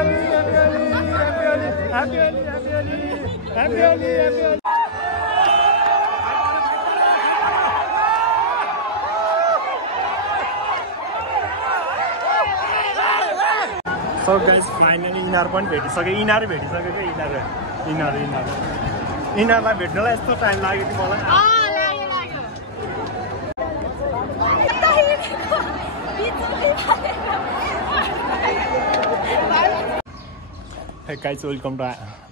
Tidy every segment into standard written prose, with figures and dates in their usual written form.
So guys, finally इनार पनि भेटिसक्यो इनार भेटिसक्यो के इनार इनारलाई भेट्नलाई यस्तो टाइम लाग्यो कि मलाई Hey guys, welcome to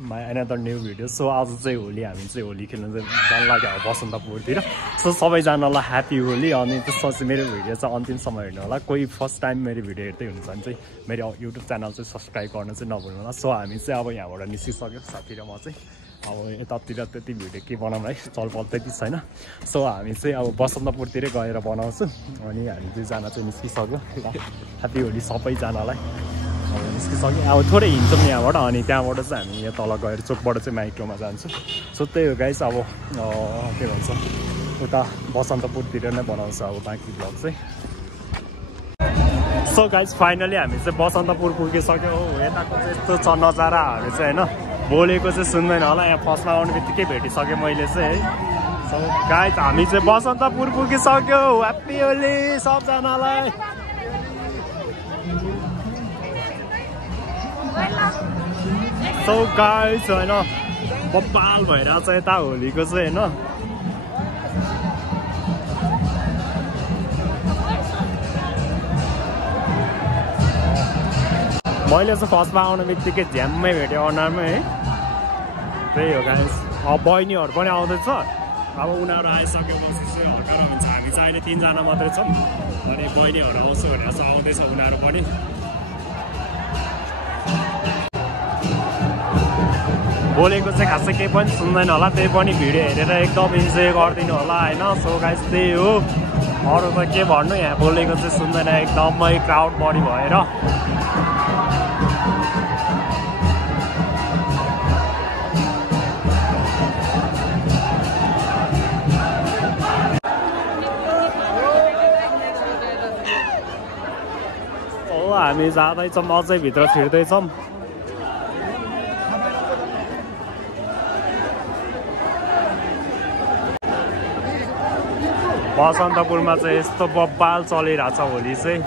my another new video. So आज चाहिँ होली हामी चाहिँ होली खेल्न जान लाग्यो बसन्तपुरतिर. सो सबैजनालाई ह्यापी होली अनि त्यसपछि मेरो भिडियो चाहिँ अन्तिमसम्म हेर्नु होला. कोही फर्स्ट टाइम मेरो भिडियो हेर्दै हुनुहुन्छ भने चाहिँ मेरो युट्युब च्यानल चाहिँ सब्स्क्राइब गर्न चाहिँ नभुल्नु होला. सो हामी चाहिँ अब यहाँबाट निस्किसक्यो साथी र म चाहिँ अब यतातिर त्यति भिडियो के बनाउँ है चलपल त्यति छैन. सो हामी चाहिँ अब बसन्तपुरतिरै गएर बनाउँछु अनि हामी दुईजना चाहिँ निस्किसक्यो. ह्यापी होली सबैजनालाई. निस्किसक्यो अब थोरै हिँड्छौँ यहाँबाट अनि त्यहाँबाट चाहिँ हामी यहाँ तल गएर चोकबाट चाहिँ माइक्रोमा जान्छौँ. सो त्यही हो गाइस अब के भन्छ उता बसन्तपुरतिर नै बनाउँछ अब बाँकी ब्लग चाहिँ. सो गाइस फाइनली हामी चाहिँ बसन्तपुर पुगिसक्यो. यताको चाहिँ यस्तो छ नजाराहरू चाहिँ होइन बोलेको चाहिँ सुन्दैन होला. यहाँ फर्स्टमा आउने बित्तिकै भेटिसकेँ मैले चाहिँ है. सो गाइस हामी चाहिँ बसन्तपुर पुगिसक्यो. ह्याप्पी होली सबजनालाई. सो गाइस होइन बब्बाल भइरहेको छ यता होलीको चाहिँ होइन. मैले चाहिँ फर्स्टमा आउने बित्तिकै झ्याम्मै भेट्यो अनुहारमै है. त्यही हो गाइस. अब बहिनीहरू पनि आउँदैछ. अब उनीहरू आइसकेपछि चाहिँ हतार हुन्छ. हामी चाहिँ अहिले 3 जना मात्रै छौँ अनि बहिनीहरू आउँछ भनेर चाहिँ आउँदैछ उनीहरू पनि. बोलेको चाहिँ खासै केही पनि सुन्दैन होला. त्यही पनि भिडियो हेरेर एकदम इन्जोय गरिदिनु होला होइन. सो गाइस त्यही हो अरू त के भन्नु. यहाँ बोलेको चाहिँ सुन्दैन एकदमै क्राउड बढी भएर. हामी जाँदैछौँ अझै भित्र छिर्दैछौँ. बसन्तपुरमा चाहिँ यस्तो बब्बाल चलिरहेछ होली चाहिँ.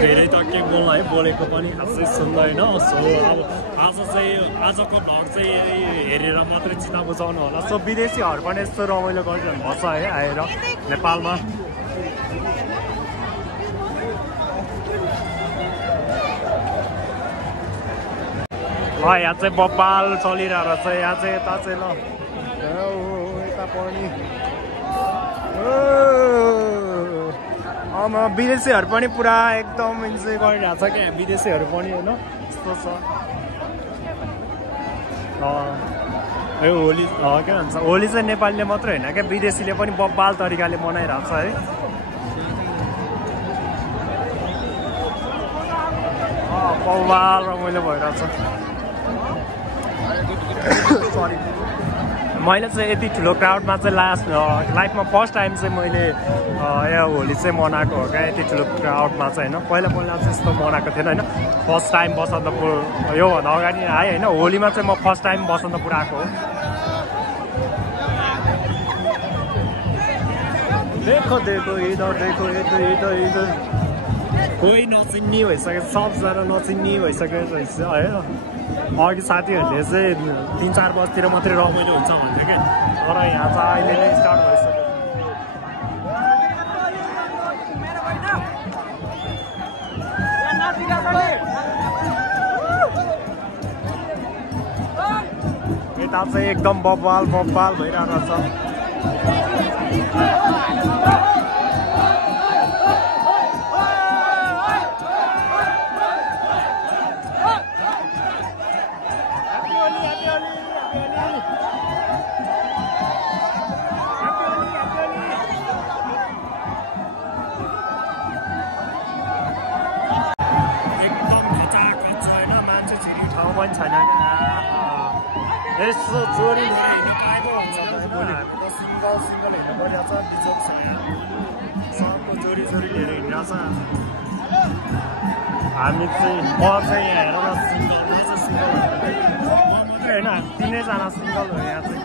धेरै त के बोल्नु है बोलेको पनि खासै सुन्दैन. सो अब आजको भ्लग चाहिँ हेरेर मात्रै चित्त बुझाउनु होला. सो विदेशीहरू पनि यस्तो रमाइलो गरिरहनु पर्छ है आएर नेपालमा. ल यहाँ चाहिँ बब्बाल चलिरहेको छ. यहाँ चाहिँ यता चाहिँ ल यता पनि विदेशीहरू पनि पुरा एकदम इन्जोय गरिरहेको छ क्या. विदेशीहरू पनि होइन यस्तो छ. यो होली के भन्छ होली चाहिँ नेपालीले मात्रै होइन क्या विदेशीले पनि बब्बाल तरिकाले मनाइरहेको छ है. बब्बाल रमाइलो भइरहेको छ. सरी मैले चाहिँ यति ठुलो क्राउडमा चाहिँ लाइफमा फर्स्ट टाइम चाहिँ मैले यो होली चाहिँ मनाएको हो क्या. यति ठुलो क्राउडमा चाहिँ होइन पहिला चाहिँ यस्तो मनाएको थिएन होइन. फर्स्ट टाइम बसन्तपुर योभन्दा अगाडि आएँ होइन. होलीमा चाहिँ म फर्स्ट टाइम बसन्तपुर आएको हो. देखो देखो इधर देखो इधर कोही नचिन्ने भइसक्यो. सबजना नचिन्ने भइसक्यो है. अघि साथीहरूले चाहिँ 3-4 बजीतिर मात्रै रमाइलो हुन्छ भन्थ्यो कि तर यहाँ चाहिँ अहिले नै स्टार्ट भइसक्यो. यता चाहिँ एकदम बब्बाल भइरहेको छ. पनि छैन क्या यसो जोडी आएको हुन्छ सिङ्गल सिङ्गल हेर्नु परिरहेको छ बिचको सबको जोडी जोडी लिएर हिँडिरहेको छ हामी चाहिँ म चाहिँ यहाँ हेर सिङ्गल सिङ्गल म मात्रै होइन 3 जना सिङ्गल हो यहाँ चाहिँ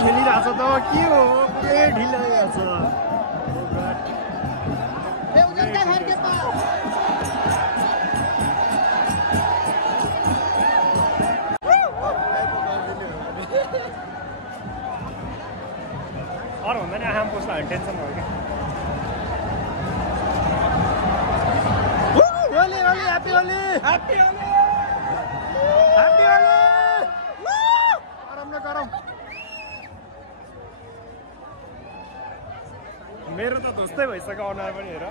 ढिलिरहेछ त के हो ढिलाइरहेछ अरू भन्दा नि आँखा पोस्दा टेन्सन भयो क्या happy Holi happy Holi happy Holi गरम न गरम मेरो त धुस्तै भइसक्यो अनुहार पनि हेर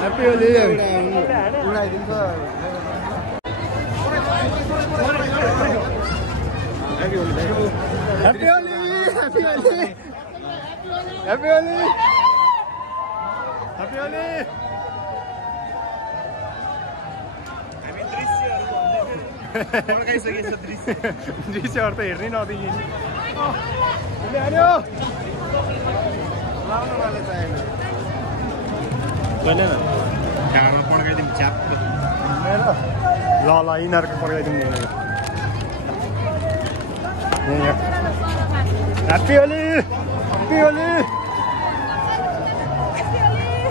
ह्याप्पी होली उडाइदिन्छ happy Holi happy Holi happy Holi happy Holi happy Holi हामी दृश्यहरू त हेर्नै नदेखि लाउनु मलाई चाहिएन छैन ढाडमा पड्काइदिउँ च्याप ल ल यिनीहरूको पड्काइदिउँ happy Holi happy Holi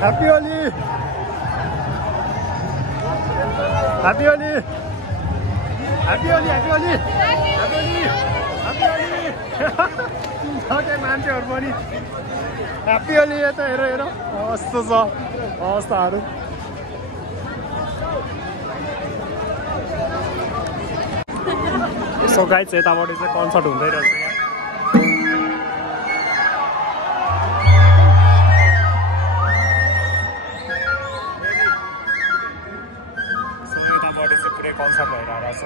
happy Holi happy Holi happy Holi happy Holi happy Holi happy Holi okay मान्छेहरू पनि ह्याप्पी होली यता हेर हेर कस्तो छ अवस्थाहरू सो गाइस यताबाट चाहिँ कन्सर्ट हुँदै रहेछ सो यताबाट चाहिँ पुरै कन्सर्ट भइरहेको छ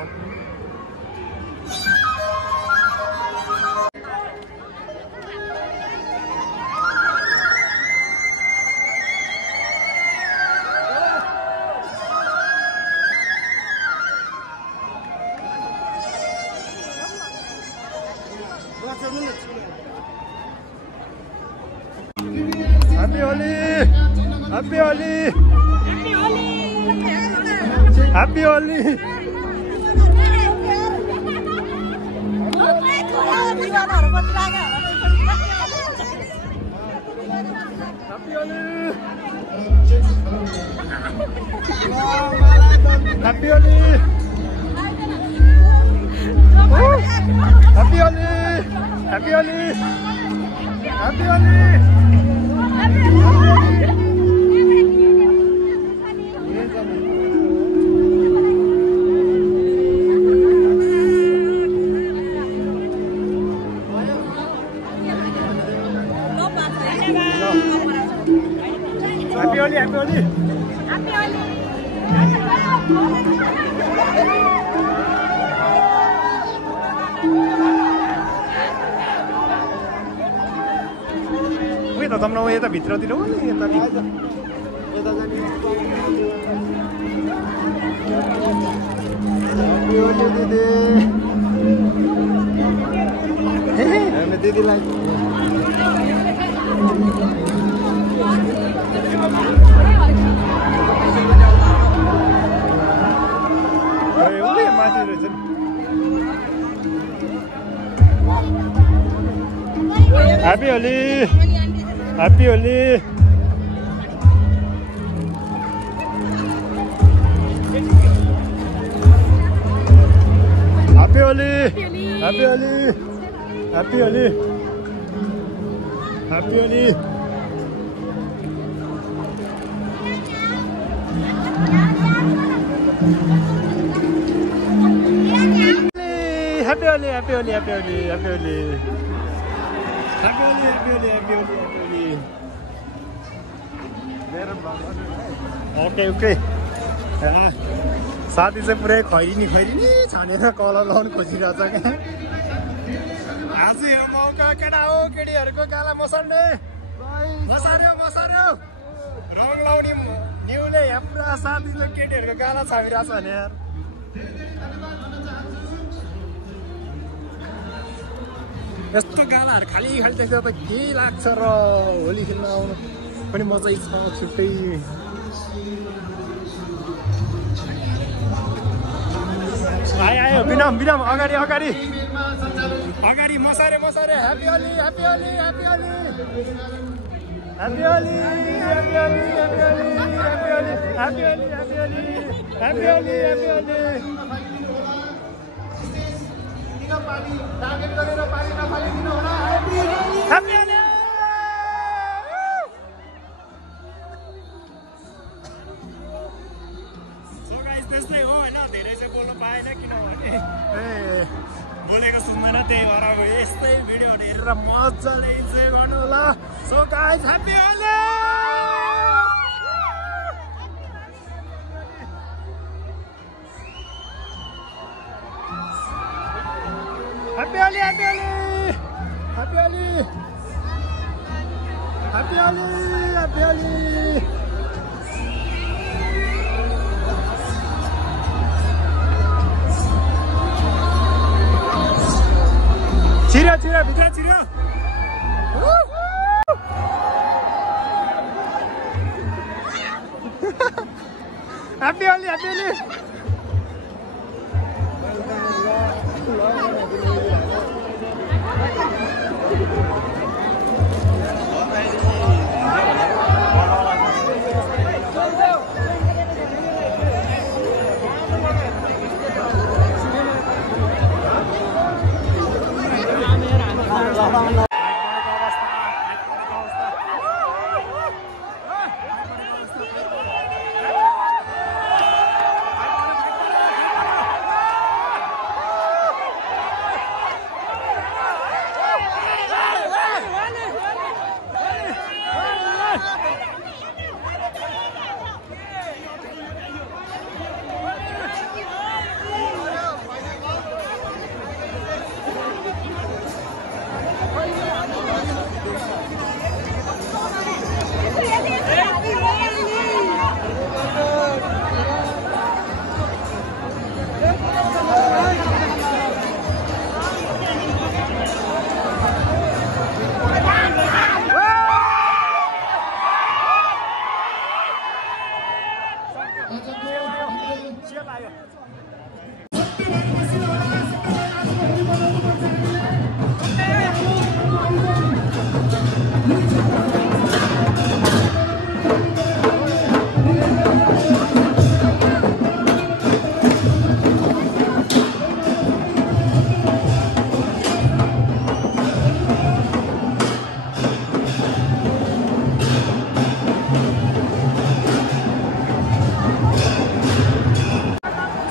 Happy Holi! Happy Holi! Happy Holi! Happy Holi! Happy Holi! Happy Holi! Happy Holi! Happy Holi! Happy Holi, Happy Holi. Happy Holi. Wih, tatap nawa yata bitra tidak boleh yata ni. Yata jadi. Happy Holi dede. Hehe, dede lagi. Happy Holi! Happy Holi! Happy Holi! Happy Holi! Happy Holi! Happy Holi! Happy Holi! Happy Holi! Happy Holi! Happy Holi! Happy Holi, Happy Holi, Happy Holi, Happy Holi. Okay, okay. साथी चाहिँ पुरै खैरिनी छानेर colour लाउनु खोजिरहेछ क्या आज यो मौका केटा हो केटीहरूको गाला मसार्ने मसार्यो रङ लाउने न्युले यहाँ पुरा साथीले केटीहरूको गाला छामिरहेछ भने यार यस्तो गालाहरू खाली देख्दा त के लाग्छ र होली खेल्न आउनु पनि मजै छ छुट्टै आयो बिनाम अगाडि मसारे ह्यापी होली त्यस्तै हो होइन धेरै चाहिँ बोल्नु पाएन किनभने बोलेको सुन्दैन त्यही भएर अब यस्तै भिडियोहरू हेरेर मजाले इन्जोय गर्नु होला सो गाइज ह्यापी होली छिरा भित्र छिरा happy Holi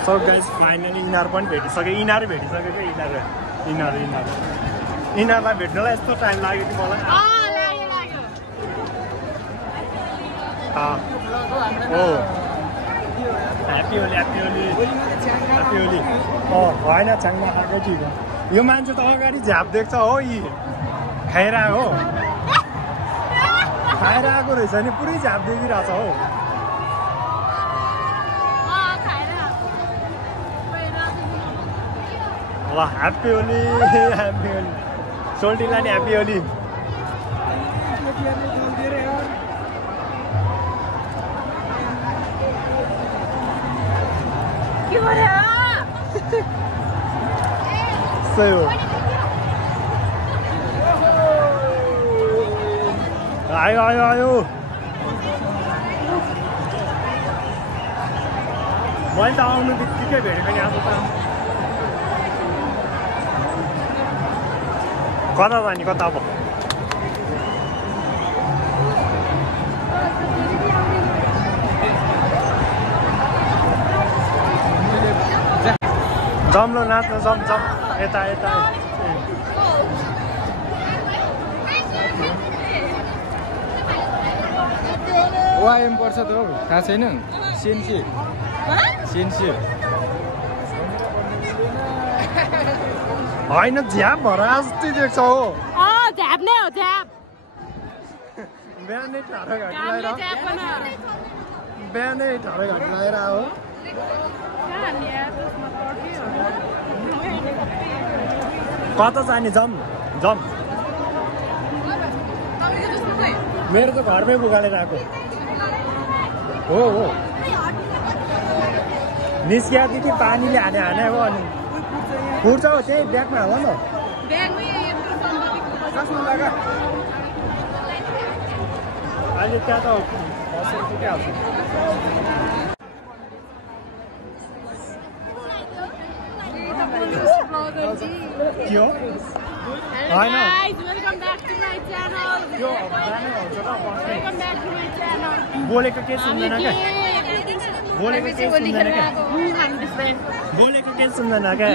So guys, finally इनार पनि भेटिसक्यो इनार भेटिसक्यो क्या इनारलाई भेट्नलाई यस्तो टाइम लाग्यो कि मलाई हो ह्यापी होली होइन छ्याङमा खाएकै ठिक हो यो मान्छे त अगाडि झ्याप देख्छ हो यी खाएर आएको रहेछ नि पुरै झ्याप देखिरहेछ हो ल ह्यापी होली सोल्टीलाई नि ह्यापी होली सही हो आयो मैले त आउनु बित्तिकै भेटेको नि आज त कता जाने कता अब जम्लो नाच्न जम यता वाएम पर्छ त हौ थाहा छैन सेन्सी सिन्सी होइन झ्याप भएर जस्तै देख्छ हो झ्याप नै हो झ्याप बिहानै ठाडो घाँटी लगाएर बिहानै ठाडो घाँटी लगाएर हो कता जाने जाउँ जाउँ मेरो त घरमै बुगालेर आएको हो हो निस्किया दिदी पानीले हाने हो अनि फुट्छ हो त्यही ब्यागमा हाल न अहिले त्यहाँ त बसेर पुगिहाल्छ के हो होइन बोलेको केही सुन्दैन क्या बोलेको केही सुन्दैन क्या बोलेको केही सुन्दैन क्या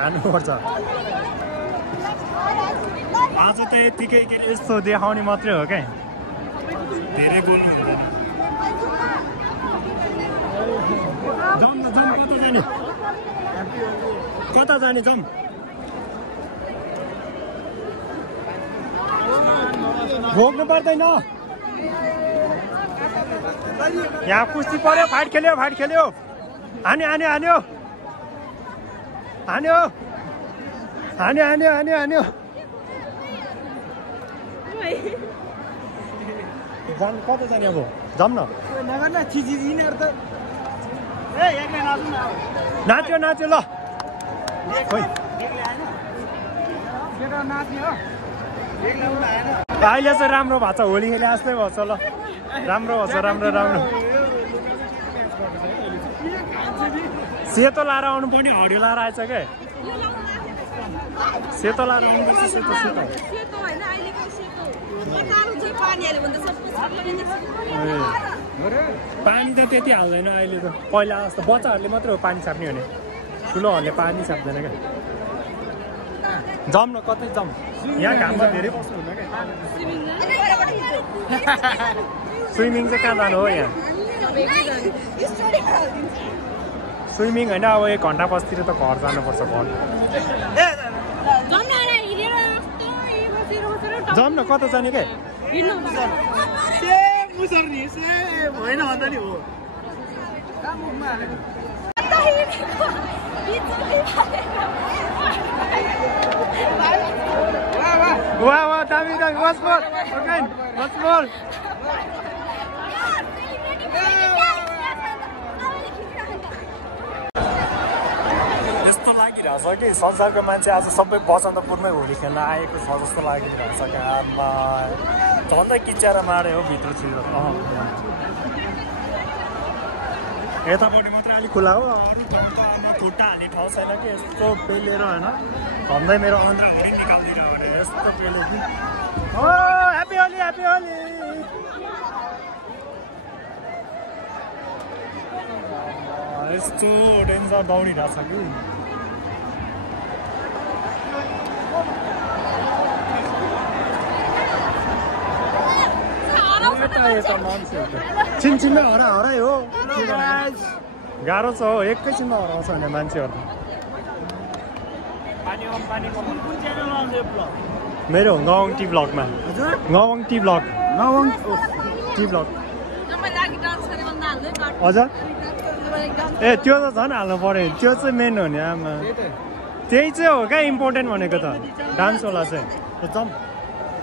हान्नुपर्छ आज त यतिकै के यस्तो देखाउने मात्रै हो क्या धेरै बोल्नु हुँदैन जाउँ न जाउँ कता जाने कता जाने जाउँ भोग्नु पर्दैन यहाँ कुस्ती पर्यो फाइट खेल्यो हान्यो हान्यो हान्यो हान्यो हान्यो हान्यो हान्यो हान्यो जानु कता जाने अब जाउँ न नाच्यो नाच्यो ल अहिले चाहिँ राम्रो भएको छ होली खेले जस्तै भएको छ ल राम्रो भएको छ राम्रो राम्रो सेतो लाएर आउनु पर्ने हरियो लाएर आएछ क्या सेतो लाएर आउनुपर्छ सेतो सेतो पानी त त्यति हाल्दैन अहिले त पहिला जस्तो बच्चाहरूले मात्रै हो पानी छाप्ने भने ठुलोहरूले पानी छाप्दैन क्या जाउँ न कतै जाउँ यहाँ घाममा धेरै बस्नु हुँदैन क्या स्विमिङ चाहिँ कहाँ जानु हो यहाँ स्विमिङ होइन अब 1 घन्टा पछितिर त घर जानुपर्छ घर जाउँ न कता जाने क्या होइन भन्दा नि हो वाह वाह दामी दामी वाच बल अगेन वाच बल यस्तो लागिरहेछ कि संसारको मान्छे आज सबै बसन्तपुरमै होली खेल्न आएको छ जस्तो लागिरहेछ क्या झन्डै किच्याएर मारे हो भित्र छिरो यतापट्टि मात्रै अलिक खुला हो अरू ठाउँ त खुट्टा हाल्ने ठाउँ छैन कि यस्तो पेलेर होइन भन्दै मेरो अन्ध्र हुने निकाल्दिन भने यस्तो पेले कि हो ह्याप्पी होली ह्याप्पी होली यस्तो डेन्जर दौडिरहेछ कि छिनछिनमै हराइ हो गाह्रो छ हो एकैछिनमा हराउँछ भने मान्छेहरू मेरो गाउँ टी ब्लकमा गाउँ टी ब्लक टी ब्लक हजुर ए त्यो त झन् हाल्नु पऱ्यो त्यो चाहिँ मेन हो नि आमा त्यही चाहिँ हो क्या इम्पोर्टेन्ट भनेको त डान्सवाला चाहिँ एकदम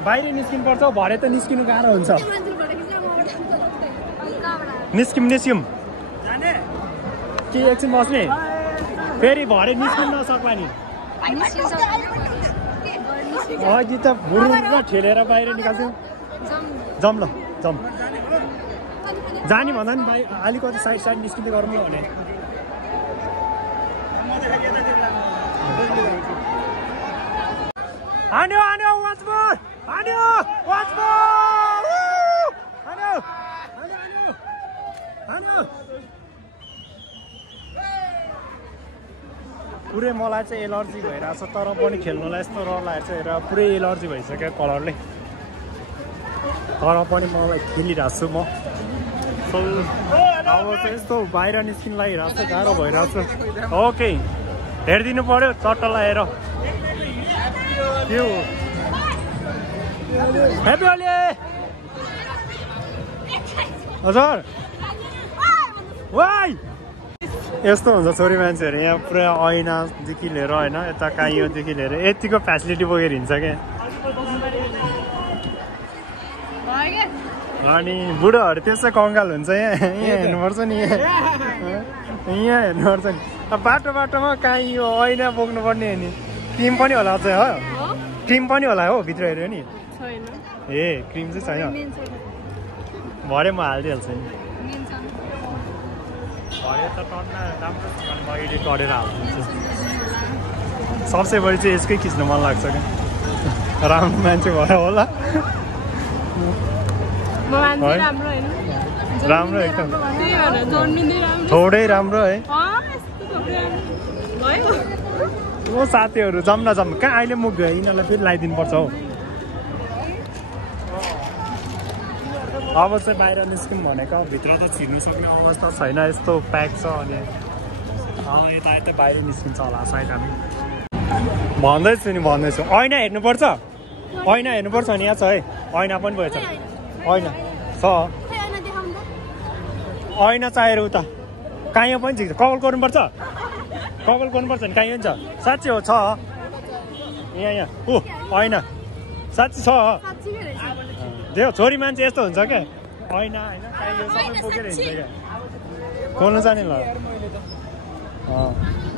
बाहिर निस्किनु पर्छ भरे त निस्किनु गाह्रो हुन्छ निस्किम के एकछिन बस्ने फेरि भरे निस्किनु नसक्ला नि अघि त भुरुर ठेलेर बाहिर निकाल्थ्यौँ जाउँ ल जाउँ जाने भन्दा नि भाइ अलिकति साइड निस्किँदै गरौँ न भने हान्यो हान्यो वाच बल हान्यो वाच बल हान्यो हान्यो हान्यो पुरै मलाई चाहिँ एलर्जी भइरहेछ तर पनि खेल्नुलाई यस्तो रहर लागेको छ हेर पुरै एलर्जी भइसक्यो कलरले तर पनि मलाई खेलिरहेको छु म अब चाहिँ यस्तो बाहिर निस्किन लागिरहेको छ गाह्रो भइरहेको छ ओके हेरिदिनु पर्यो चट्टलाई हेर के हो ह्याप्पी होली हजुर वाइ यस्तो हुन्छ छोरी मान्छेहरू यहाँ पुरा ऐनादेखि लिएर होइन यता काइयोदेखि लिएर यतिको फेसिलिटी बोकेर हिँड्छ क्या अनि बुढोहरू त्यसै कङ्गाल हुन्छ यहाँ हेर्नुपर्छ नि यहाँ हेर्नुपर्छ नि अब बाटोमा काइयो ऐना बोक्नुपर्ने हो नि क्रिम पनि होला चाहिँ हो क्रिम पनि होला हो भित्र हेऱ्यो नि ए क्रिम चाहिँ छैन भरे म हालिदिइहाल्छु नि भरे त टन्ना राम्रोसँग म एडिट गरेर हालिदिन्छु सबसे बढी चाहिँ यसकै खिच्न मन लाग्छ क्या राम्रो मान्छे भएर होला राम्रो एकदम थोरै राम्रो है ओ साथीहरू जाऊँ न कहाँ अहिले म यिनीहरूलाई फेरि लगाइदिनु पर्छ हौ अब चाहिँ बाहिर निस्क्यौँ भनेको भित्र त छिर्नु सक्ने अवस्था छैन यस्तो प्याक छ अनि यता यता बाहिर निस्किन्छ होला सायद हामी भन्दैछु ऐना हेर्नुपर्छ नि यहाँ छ है ऐना पनि भएछ ऐना छ ऐना चाहिएर उता काइयो पनि झिक्छ कपाल गर्नुपर्छ नि काइयो नि छ साँच्ची हो छ यहाँ ऊ ऐना साँच्ची छ देऊ छोरी मान्छे यस्तो हुन्छ क्या ऐना होइन काइयो सबै बोकेर हिँड्छ क्या खोल्नु जाने ल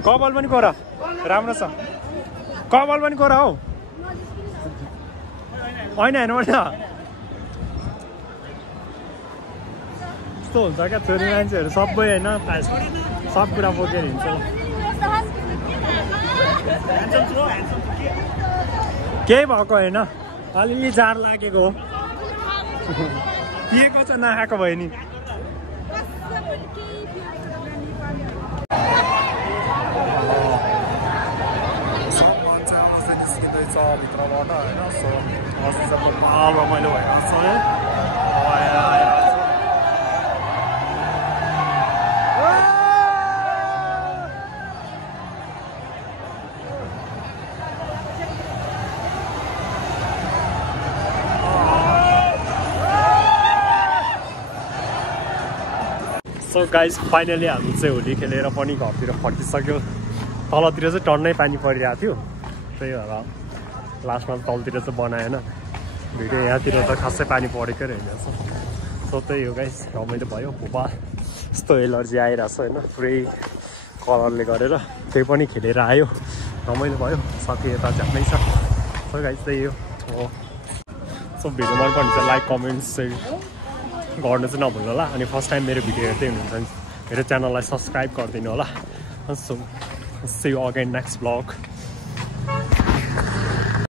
कपाल पनि कोर राम्रो छ कपाल पनि कोर हौ ऐना हेर्नुपर्छ यस्तो हुन्छ क्या छोरी मान्छेहरू सबै होइन सब कुरा बोकेर हिँड्छ केही भएको होइन अलिअलि जाड लागेको हो पिएको चाहिँ नखाएको भयो नि निस्किँदैछ भित्रबाट होइन सो अझै चाहिँ रमाइलो भइरहेको छ है सो गाइज फाइनली हामी चाहिँ होली खेलेर पनि घरतिर फर्किसक्यो तलतिर चाहिँ टन्नै पानी परिरहेको थियो त्यही भएर लास्टमा तलतिर चाहिँ बनाएन भिडियो यहाँतिर त खासै पानी परेकै रहेछ सो त्यही हो गाइज रमाइलो भयो भुपा यस्तो एलर्जी आइरहेछ होइन पुरै कलरले गरेर त्यही पनि खेलेर आयो रमाइलो भयो साथी यता झ्याप्नै छ सो गाइज त्यही हो सो भिडियो मन पर्ने चाहिँ लाइक कमेन्ट्स चाहिँ गर्नु चाहिँ नभुल्नु होला अनि फर्स्ट टाइम मेरो भिडियो हेर्दै हुनुहुन्छ भने मेरो च्यानललाई सब्सक्राइब गरिदिनु होला so see you again next blog